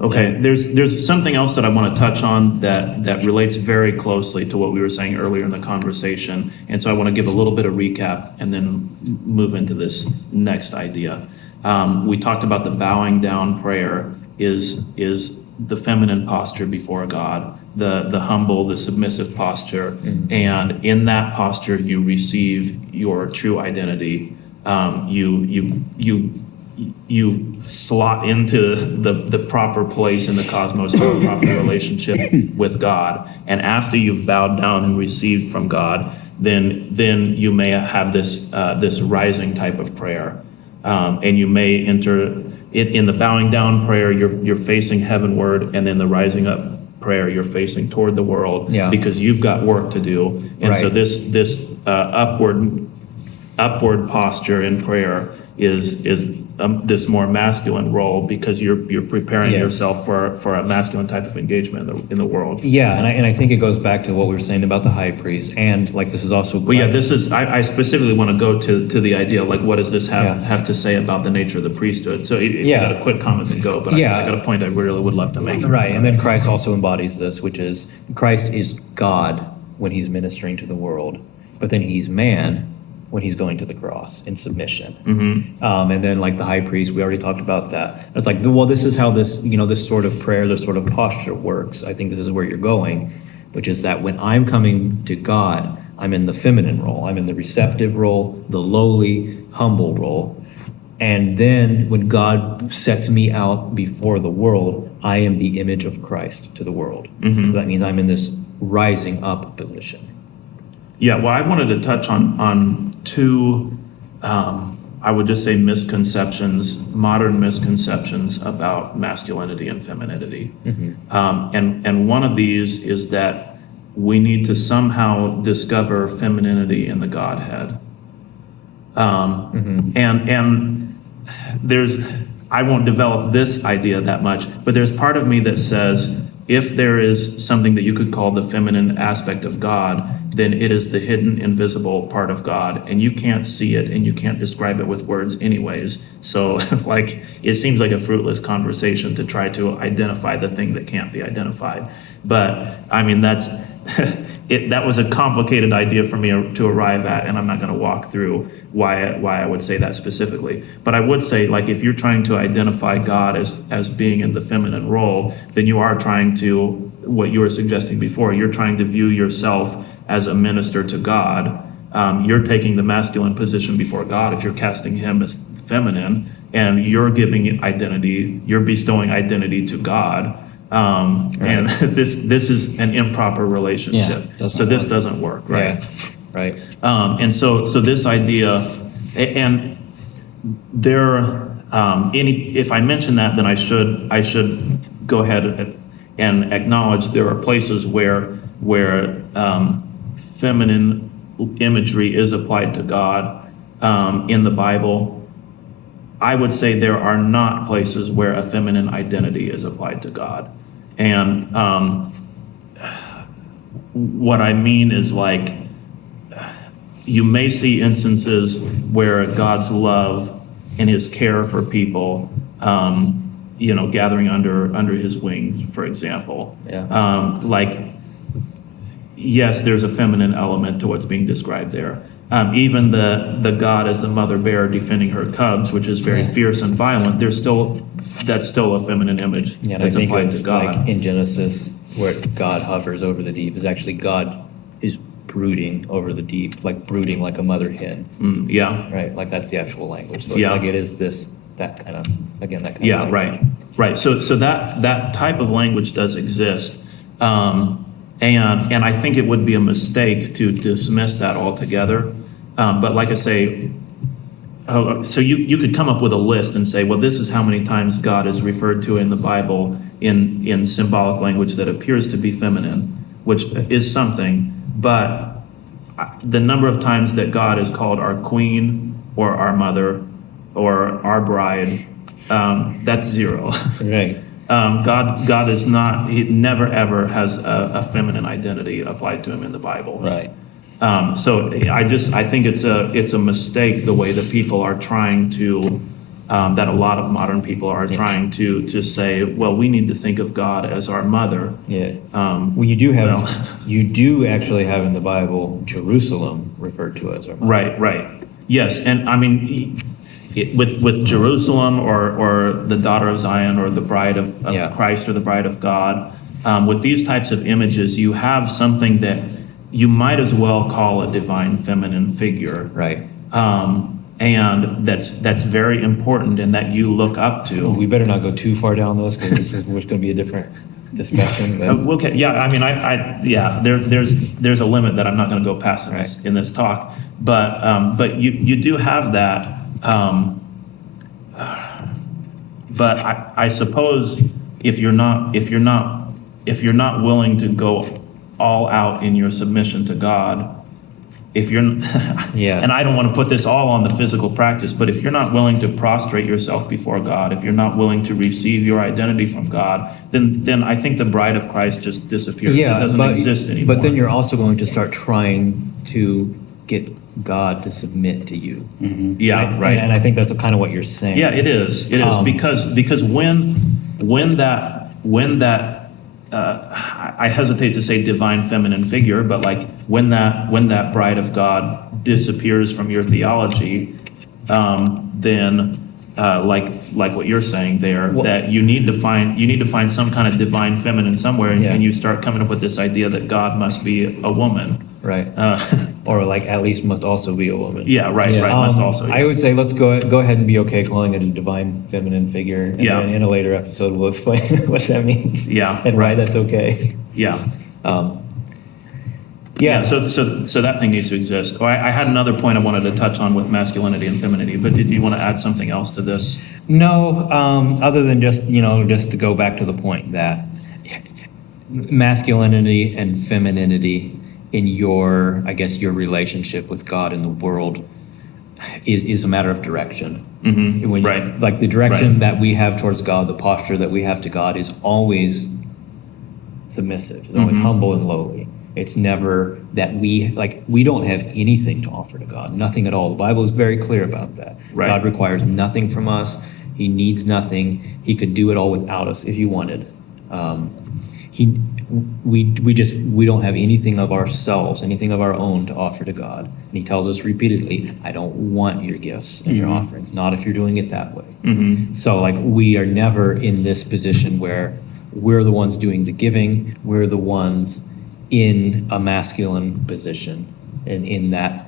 Okay, Yeah. there's something else that I want to touch on that relates very closely to what we were saying earlier in the conversation, and so I want to give a little bit of recap and then move into this next idea. We talked about the bowing down prayer is the feminine posture before God, the humble, the submissive posture, and in that posture you receive your true identity. You slot into the proper place in the cosmos, the proper relationship with God. And after you've bowed down and received from God, then you may have this rising type of prayer, and you may enter in the bowing down prayer. You're facing heavenward, and then the rising up prayer you're facing toward the world, Yeah. because you've got work to do. And so Right. this upward posture in prayer is this more masculine role, because you're preparing Yes. yourself for a masculine type of engagement in the world. Yeah, and I think it goes back to what we were saying about the high priest, and like this is also. Well, yeah, this is I specifically want to go to the idea, like, what does this have to say about the nature of the priesthood? So if you got a quick comment and go, but Yeah. I got a point I really would love to make. Right, and then Christ also embodies this, which is Christ is God when he's ministering to the world, but then he's man when he's going to the cross in submission. And then like the high priest, we already talked about that. It's like, well, this is how this sort of prayer, this sort of posture works. I think this is where you're going, which is that when I'm coming to God, I'm in the feminine role. I'm in the receptive role, the lowly, humble role. And then when God sets me out before the world, I am the image of Christ to the world. So that means I'm in this rising up position. Yeah, well, I wanted to touch on two, I would just say modern misconceptions about masculinity and femininity. And one of these is that we need to somehow discover femininity in the Godhead. And I won't develop this idea that much, but there's part of me that says, if there is something that you could call the feminine aspect of God, then it is the hidden, invisible part of God, and you can't see it and you can't describe it with words anyways. So like, it seems like a fruitless conversation to try to identify the thing that can't be identified. But I mean, that was a complicated idea for me to arrive at, and I'm not going to walk through why I would say that specifically. But I would say, like, if you're trying to identify God as being in the feminine role, then you are trying to, what you were suggesting before, you're trying to view yourself as a minister to God. You're taking the masculine position before God if you're casting him as feminine, and you're giving identity, you're bestowing identity to God. And this is an improper relationship. So this doesn't work, right? Yeah, right. And so this idea, and there, if I mention that, then I should go ahead and acknowledge there are places where feminine imagery is applied to God in the Bible. I would say there are not places where a feminine identity is applied to God. And what I mean is, like, you may see instances where God's love and his care for people, gathering under his wings, for example. Yes, there's a feminine element to what's being described there. Even the God as the mother bear defending her cubs, which is very fierce and violent, that's still a feminine image that's applied to God. Like in Genesis, where God hovers over the deep, is actually God is brooding over the deep, like brooding like a mother hen. Right, like that's the actual language. So it's like it is that kind of language. Right. So that type of language does exist. And I think it would be a mistake to dismiss that altogether. But like I say, so you could come up with a list and say, well, this is how many times God is referred to in the Bible in symbolic language that appears to be feminine, which is something. But the number of times that God is called our queen or our mother or our bride, that's zero. Right. God is not, he never ever has a feminine identity applied to him in the Bible. Right. So I think it's a mistake the way that people are trying to that a lot of modern people are trying to say, well, we need to think of God as our mother. Yeah. Well, you do have, well- you do actually have in the Bible Jerusalem referred to as our mother. Right. Yes, and I mean, with Jerusalem or the daughter of Zion or the bride of Yeah. Christ or the bride of God, with these types of images, you have something that you might as well call a divine feminine figure. Right. And that's very important and that you look up to. We better not go too far down this because this is going to be a different discussion. But, Okay, yeah, I mean, there's a limit that I'm not going to go past Right. in this talk, but you do have that. But I suppose if you're not willing to go all out in your submission to God, if you're Yeah. and I don't want to put this all on the physical practice, but if you're not willing to prostrate yourself before God, if you're not willing to receive your identity from God, then I think the bride of Christ just disappears. It doesn't exist anymore. But then you're also going to start trying to get God to submit to you. Yeah, right. And I think that's kind of what you're saying. Yeah, it is. It is because when that I hesitate to say divine feminine figure, but like when that bride of God disappears from your theology, then like what you're saying there, that you need to find some kind of divine feminine somewhere, and you start coming up with this idea that God must be a woman. Right. Or like at least must also be a woman. Yeah, right. Must also. I would say let's go ahead and be okay calling it a divine feminine figure. And then in a later episode we'll explain what that means. Yeah. And why that's okay. Yeah. Yeah. So that thing needs to exist. Oh, I had another point I wanted to touch on with masculinity and femininity, but did you want to add something else to this? No, other than just to go back to the point that masculinity and femininity in your relationship with God in the world is a matter of direction. Mm-hmm. Right. Like the direction that we have towards God, the posture that we have to God is always submissive. It's always humble and lowly. It's never that we don't have anything to offer to God, nothing at all. The Bible is very clear about that. Right. God requires nothing from us. He needs nothing. He could do it all without us if he wanted. We don't have anything of ourselves, anything of our own to offer to God. And he tells us repeatedly, I don't want your gifts and your offerings, not if you're doing it that way. Mm-hmm. So we are never in this position where we're the ones doing the giving, we're the ones in a masculine position and in that,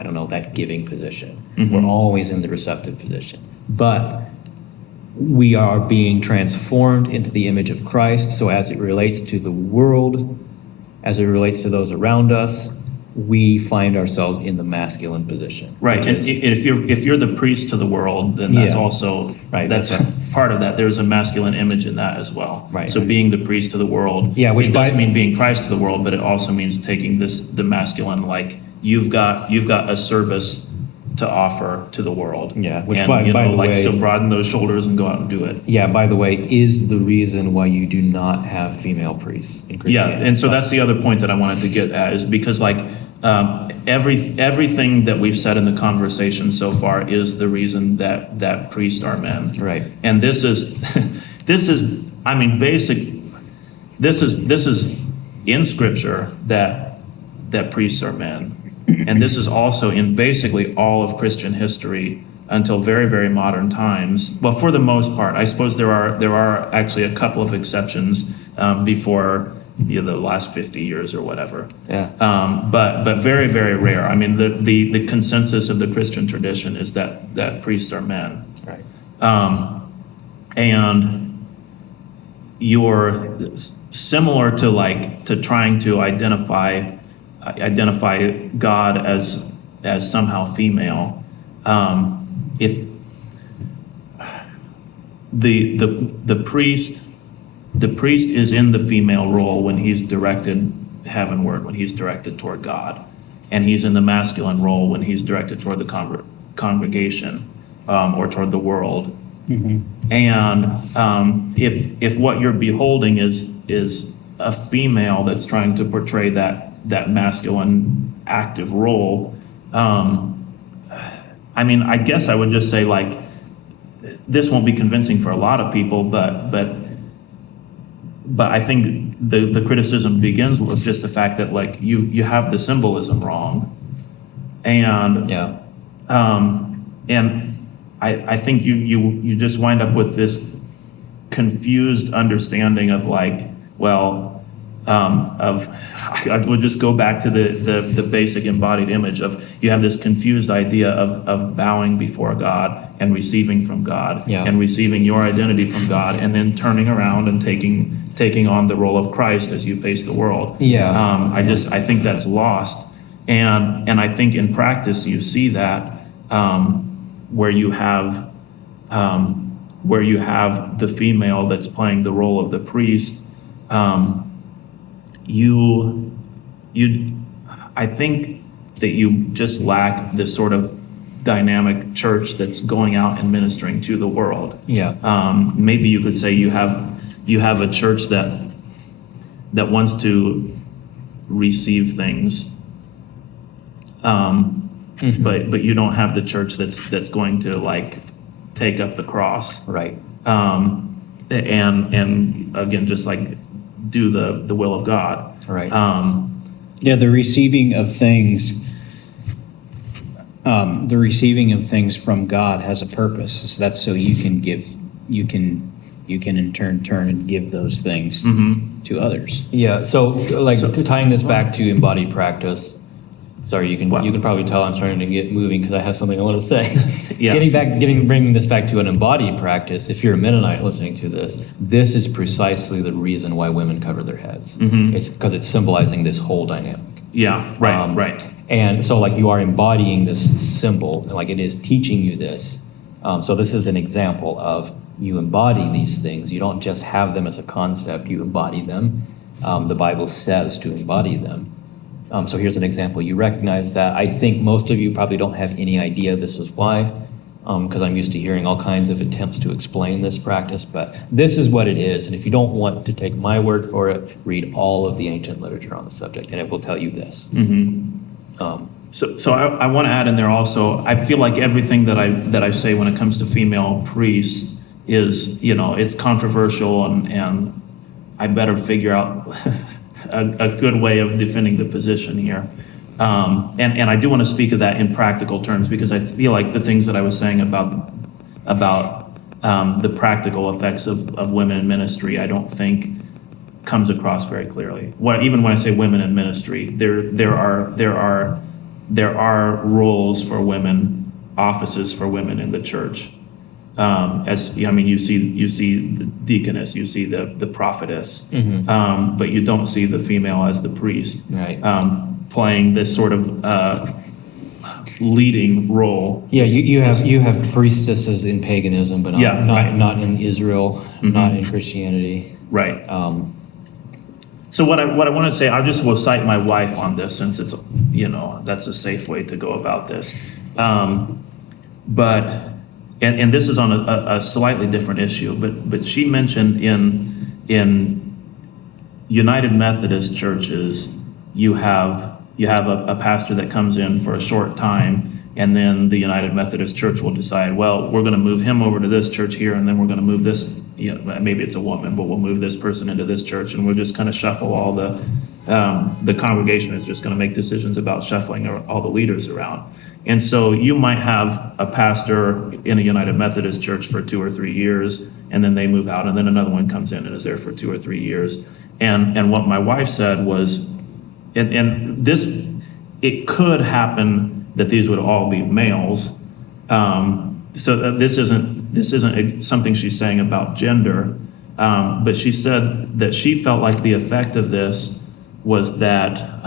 that giving position. Mm-hmm. We're always in the receptive position. But we are being transformed into the image of Christ. So as it relates to the world, as it relates to those around us, we find ourselves in the masculine position. Right, and if you're the priest to the world, then that's also that's part of that. There's a masculine image in that as well. Right. So being the priest to the world, which does mean being Christ to the world, but it also means taking the masculine, like you've got a service to offer to the world. Yeah, which and, by the way, so broaden those shoulders and go out and do it. Yeah, by the way, is the reason why you do not have female priests in Christianity. Yeah, and so that's the other point that I wanted to get at, is because everything that we've said in the conversation so far is the reason that priests are men. Right. And this is in Scripture that priests are men. And this is also in basically all of Christian history until very, very modern times. Well, for the most part, I suppose there are actually a couple of exceptions before the last 50 years or whatever. Yeah. But very, very rare. I mean, the consensus of the Christian tradition is that priests are men. Right. And you're similar to trying to identify God as somehow female. If the priest is in the female role when he's directed heavenward, when he's directed toward God, and he's in the masculine role when he's directed toward the congregation or toward the world. Mm-hmm. And if what you're beholding is a female that's trying to portray that masculine active role, I mean, I guess I would just say this won't be convincing for a lot of people, but I think the criticism begins with just the fact that like you have the symbolism wrong, and Yeah. and I think you just wind up with this confused understanding of like, well, I would just go back to the basic embodied image of you have this confused idea of bowing before God and receiving from God, Yeah. and receiving your identity from God, and then turning around and taking on the role of Christ as you face the world. Yeah. I think that's lost, and I think in practice you see that where you have the female that's playing the role of the priest. I think that you just lack this sort of dynamic church that's going out and ministering to the world. Yeah. Maybe you could say you have a church that wants to receive things, but you don't have the church that's going to like take up the cross. Right. And again, just like do the will of God. Right. Yeah, the receiving of things from God has a purpose. So that's so you can in turn and give those things to others. Yeah, so like tying this back to embodied practice. Sorry, you can probably tell I'm starting to get moving because I have something I want to say. Yeah. Bringing this back to an embodied practice. If you're a Mennonite listening to this is precisely the reason why women cover their heads. It's because it's symbolizing this whole dynamic. Yeah. Right. Right. And so like you are embodying this symbol, and like it is teaching you this. So this is an example of you embody these things. You don't just have them as a concept, you embody them. The Bible says to embody them. So here's an example. You recognize that. I think most of you probably don't have any idea this is why, because I'm used to hearing all kinds of attempts to explain this practice, but this is what it is. And if you don't want to take my word for it, read all of the ancient literature on the subject, and it will tell you this. So I want to add in there also, I feel like everything that I say when it comes to female priests is, it's controversial, and I better figure out a good way of defending the position here. And I do want to speak of that in practical terms, because I feel like the things that I was saying about the practical effects of women in ministry, I don't think comes across very clearly. Even when I say women in ministry, there are roles for women, offices for women in the church. You see the deaconess, you see the prophetess, but you don't see the female as the priest, Right. Playing this sort of leading role. Yeah, you have priestesses in paganism, but not in Israel, not in Christianity. Right. So what I want to say, I just will cite my wife on this, since it's that's a safe way to go about this. But this is on a slightly different issue. But she mentioned in United Methodist churches, you have a pastor that comes in for a short time, and then the United Methodist Church will decide, well, we're going to move him over to this church here, and then we're going to move this, maybe it's a woman, but we'll move this person into this church, and we'll just kind of shuffle all the congregation is just going to make decisions about shuffling all the leaders around. And so you might have a pastor in a United Methodist church for 2 or 3 years, and then they move out, and then another one comes in and is there for 2 or 3 years. And what my wife said was, and this, it could happen that these would all be males. So that this isn't something she's saying about gender, but she said that she felt like the effect of this was that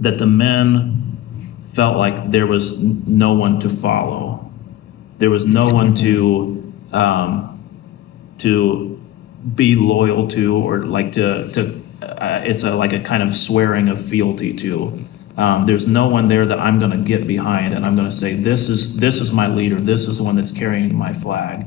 that the men felt like there was no one to follow. There was no one to be loyal to, or like it's like a kind of swearing of fealty to. There's no one there that I'm going to get behind, and I'm going to say, this is my leader. This is the one that's carrying my flag.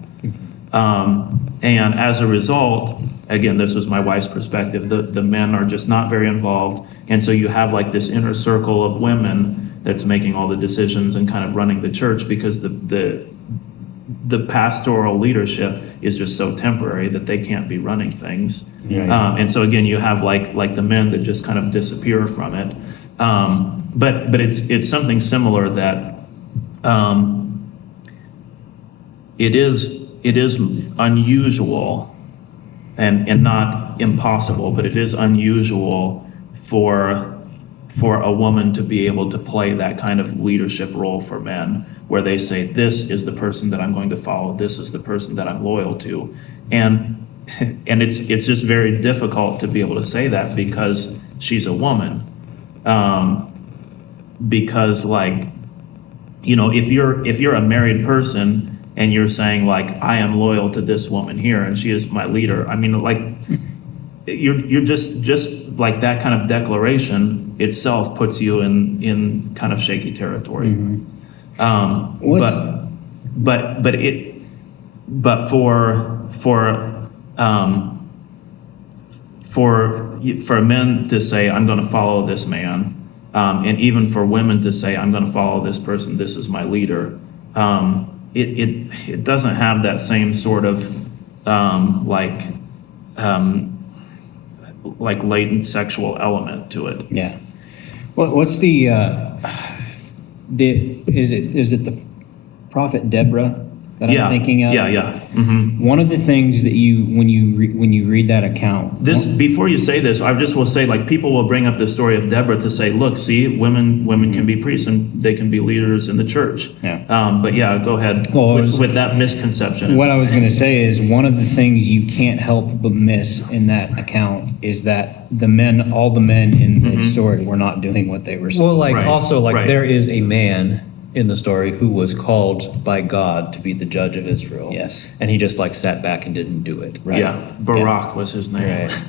And as a result, again, this was my wife's perspective, the men are just not very involved. And so you have like this inner circle of women that's making all the decisions and kind of running the church, because the the pastoral leadership is just so temporary that they can't be running things. Right. And so again, you have like the men that just kind of disappear from it. But it's something similar that it is unusual and not impossible, but it is unusual for a woman to be able to play that kind of leadership role for men, where they say, this is the person that I'm going to follow, this is the person that I'm loyal to. And it's just very difficult to be able to say that because she's a woman. Because like, you know, if you're a married person and you're saying like, I am loyal to this woman here and she is my leader, I mean, like, you're just like that kind of declaration itself puts you in kind of shaky territory. Mm-hmm. But for men to say, I'm going to follow this man, and even for women to say, I'm going to follow this person, this is my leader, it doesn't have that same sort of like latent sexual element to it. Yeah. What's the is it the prophet Deborah that Yeah, I'm thinking of? yeah. Mm-hmm. One of the things that when you read that account, This, before you say this, I just will say, like, people will bring up the story of Deborah to say, look, see, women can be priests and they can be leaders in the church. Yeah. But yeah, go ahead Well, with that misconception. what I was going to say is one of the things you can't help but miss in that account is that all the men in the Mhm. story were not doing what they were supposed Well, like Right, also like right. there is a man in the story who was called by God to be the judge of Israel. Yes. And he just like sat back and didn't do it. Right. Yeah, Barak was his name. Right.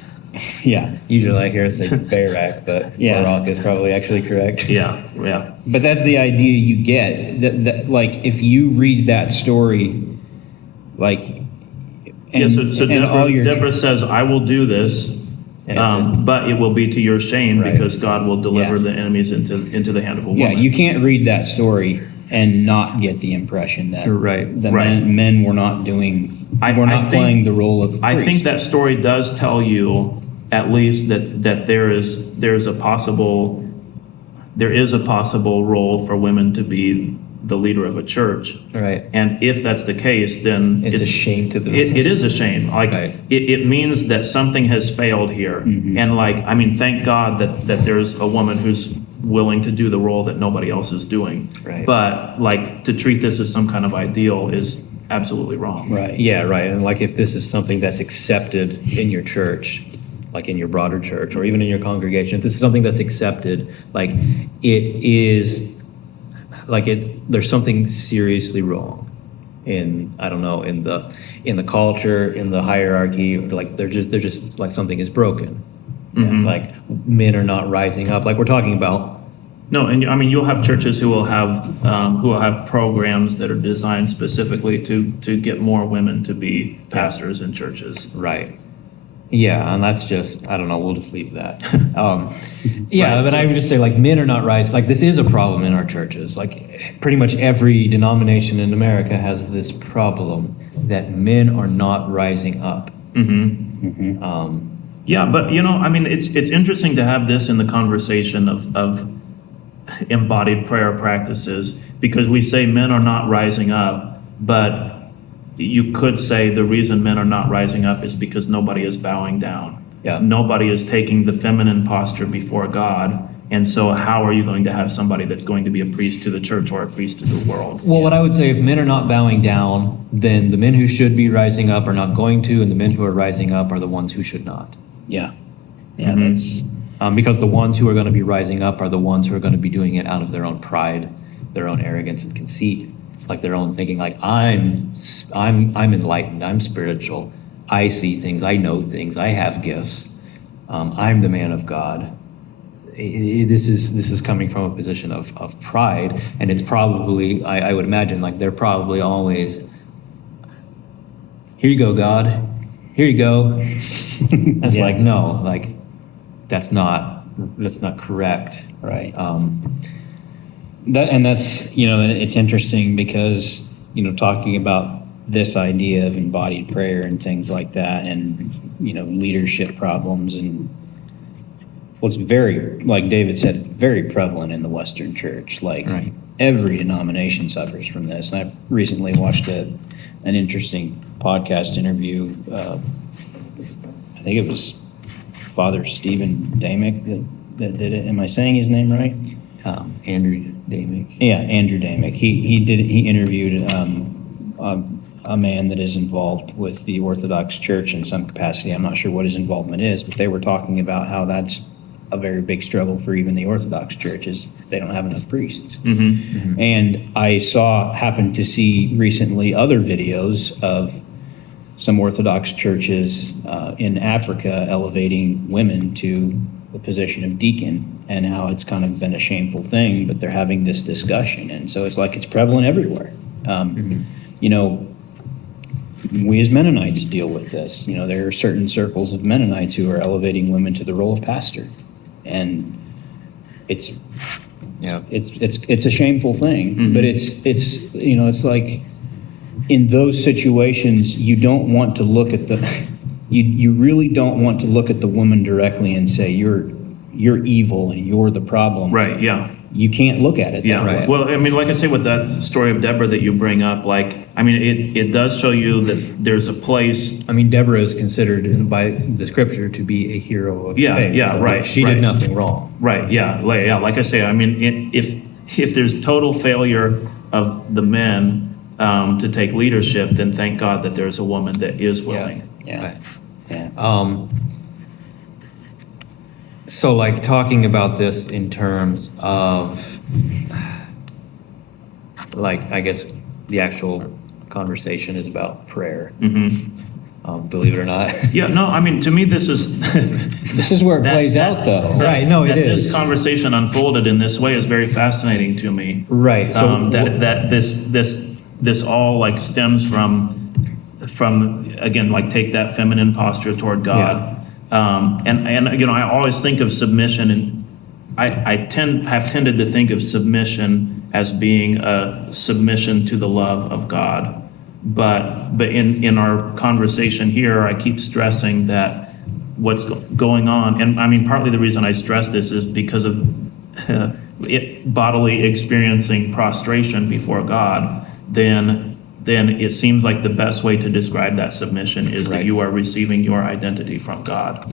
Yeah. Usually I hear it say Barak, but Yeah. Barak is probably actually correct. Yeah. But that's the idea you get. That like if you read that story, like, Yeah, so and all your Deborah says, I will do this, And it's but it will be to your shame Right. because God will deliver Yeah. the enemies into the hand of a woman. yeah, you can't read that story and not get the impression that Right. the Right. men were not doing, I were not think- playing the role of I think priest. that story does tell you at least that there is a possible role for women to be the leader of a church. Right. And if that's the case, then It's a shame to them. It is a shame. Like Right. it means that something has failed here. Mhm. And like, I mean, thank God that there's a woman who's willing to do the role that nobody else is doing. Right. But like to treat this as some kind of ideal is absolutely wrong. Right. Yeah, right. And like if this is something that's accepted in your church, like in your broader church or even in your congregation, if this is something that's accepted, like it is like there's something seriously wrong in, I don't know, in the culture, in the hierarchy, or like they're just like something is broken. Mhm. Like men are not rising up like we're talking about. No, and I mean, you'll have churches who will have programs that are designed specifically to get more women to be pastors in churches. Right. Yeah, and that's just, I don't know, we'll just leave that. Yeah, Right, but so- I would just say, like, men are not rising. Like, this is a problem in our churches. Like, pretty much every denomination in America has this problem that men are not rising up. Mm-hmm. Mhm. Yeah, but you know, I mean, it's interesting to have this in the conversation of embodied prayer practices, because we say men are not rising up, but you could say the reason men are not rising up is because nobody is bowing down. Yeah. Nobody is taking the feminine posture before God. And so how are you going to have somebody that's going to be a priest to the church or a priest to the world? Well, what I would say, if men are not bowing down, then the men who should be rising up are not going to, and the men who are rising up are the ones who should not. Yeah. Yeah, Mhm. that's, Because the ones who are going to be rising up are the ones who are going to be doing it out of their own pride, their own arrogance and conceit, like their own thinking. Like I'm enlightened, I'm spiritual, I see things, I know things, I have gifts. I'm the man of God. This is coming from a position of pride, and it's probably I would imagine like they're probably always, here you go, God, here you go. It's Yeah. like no, like that's not correct. right. Um, That's, it's interesting because, talking about this idea of embodied prayer and things like that, and, leadership problems, and what's very, like David said, very prevalent in the Western church. Like, Right. every denomination suffers from this. And I recently watched an interesting podcast interview. I think it was Father Stephen Damick that did it. Am I saying his name right? Andrew Damick. Yeah, Andrew Damick. He interviewed a man that is involved with the Orthodox Church in some capacity. I'm not sure what his involvement is, but they were talking about how that's a very big struggle for even the Orthodox churches. They don't have enough priests. Mm-hmm. And I happened to see recently other videos of some Orthodox churches in Africa elevating women to the position of deacon, and how it's kind of been a shameful thing, but they're having this discussion. And so it's like it's prevalent everywhere. We as Mennonites deal with this. There are certain circles of Mennonites who are elevating women to the role of pastor. And it's a shameful thing, Mhm. but it's like in those situations, you don't want to look at you really don't want to look at the woman directly and say you're evil and you're the problem. Right, yeah. You can't look at it Yeah, that way. well, I mean, like I say with that story of Deborah that you bring up, it does show you that there's a place. I mean, Deborah is considered by the scripture to be a hero of Yeah, faith. yeah, So right, She right. did nothing wrong. Right, yeah, like I say, I mean, if there's total failure of the men to take leadership, then thank God that there's a woman that is willing. Yeah. Right. Yeah. So like talking about this in terms of like, I guess the actual conversation is about prayer, Mm-hmm. believe it or not. Yeah, no, I mean, to me, this is. This is where it that- plays that- out, though. that- Right, no, it that is. This conversation unfolded in this way is very fascinating to me. Right. So That this all like stems from again, like take that feminine posture toward God. And I always think of submission, and I have tended to think of submission as being a submission to the love of God. But in our conversation here, I keep stressing that what's going on, and I mean, partly the reason I stress this is because of bodily experiencing prostration before God, then it seems like the best way to describe that submission is that Right. you are receiving your identity from God.